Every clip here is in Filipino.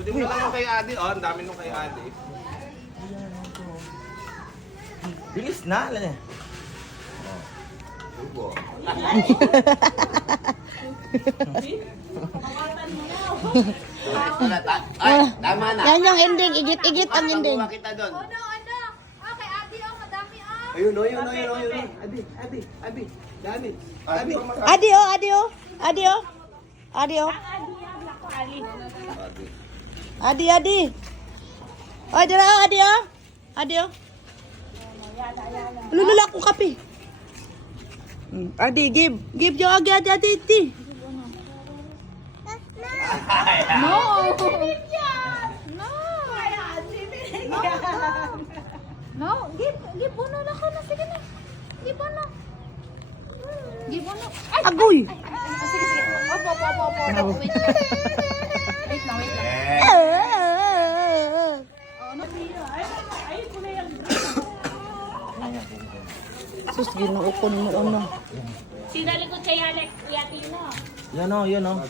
Pwede mo lang yung kay Adi. Oh, ang dami nung kay Adi. Bilis na. Alam niya. Tubo. Ay, tama na. Yan yung ending. Igit-igit ang ending. Pakuha kita doon. Ano? Okay, ate, oh, madami, oh. Ayun, Abi. Dami. Adi. Adi oh, adi oh. Adi oh. Adi oh. Adi, adi. Oh, dira oh, adi oh. Adi oh. Lulula ko kape. Adi, give. Give yo agi, adi, adi. No! No, give uno na ko na. Sige na. Give uno. Give uno. Ay! Agoy. Sige. Opo. Wait lang. Wait lang. Sus, ginuukon mo ano. Sinali ko kay Alex, Kuya Tino. Yan o, yan o.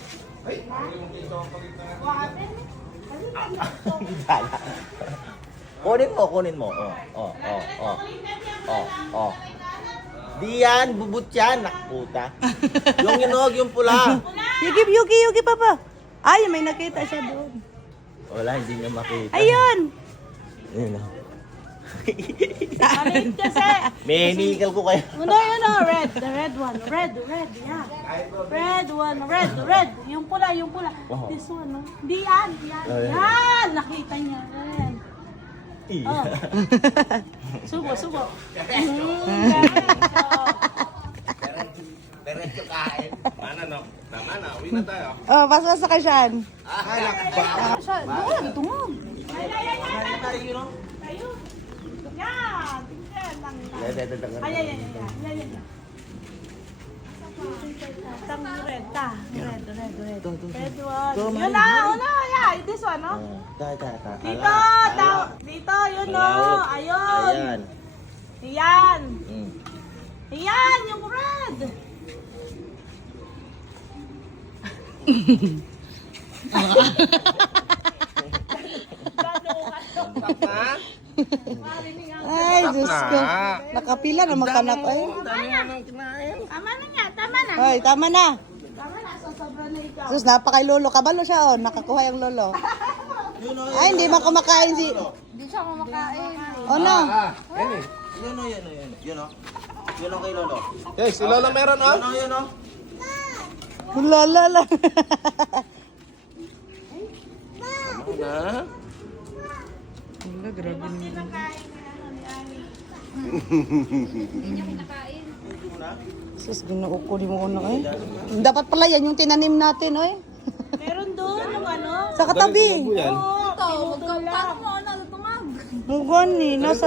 Kunin mo. Di yan, bubut yan. Nakputa. Yung inog, yung pula. Yugi, papa. Ay, may nakita siya doon. Wala, hindi niya makita. Ayun. Ayun o. Maliit kasi. May hinikal ko kayo. No, red. The red one. Red, yeah. Red one, red. Yung pula. Oh. This one, no? Di yan. Ayan. Yan, nakita niya. Red. Oh. Subo. Diretso kain. Mana no? Tama na. Uwi na tayo. Oh, basta ka siyan. Siya, doon, tungog. Yan. Tang red. Red one. Yun na, yeah. This one, no? Dito, yun, no? Ayun. Ayan. Yan, yung red. Tama? Ay, Diyos ko. Nakapila na makanak ay. Dami nga nang kinain. Tama na. Ay, tama na. Sus, napakay lolo. Kabalo siya, oh. Nakakuha yung lolo. Ay, hindi man kumakain si... Hindi siya kumakain. Oh, no. Yan eh. Yun o. Yun o kay Lolo. Okay, si Lola meron oh. Yun o. Lolo. Na? Wala, grabe naman. Hindi niya kinakain. Sus, ginuuko di mo una eh. Dapat pala yan yung tinanim natin, eh. Meron doon, yung ano. Sa katabi. Yan. Ito, magkakano mo, ano, tumag. Mugon ni, nasa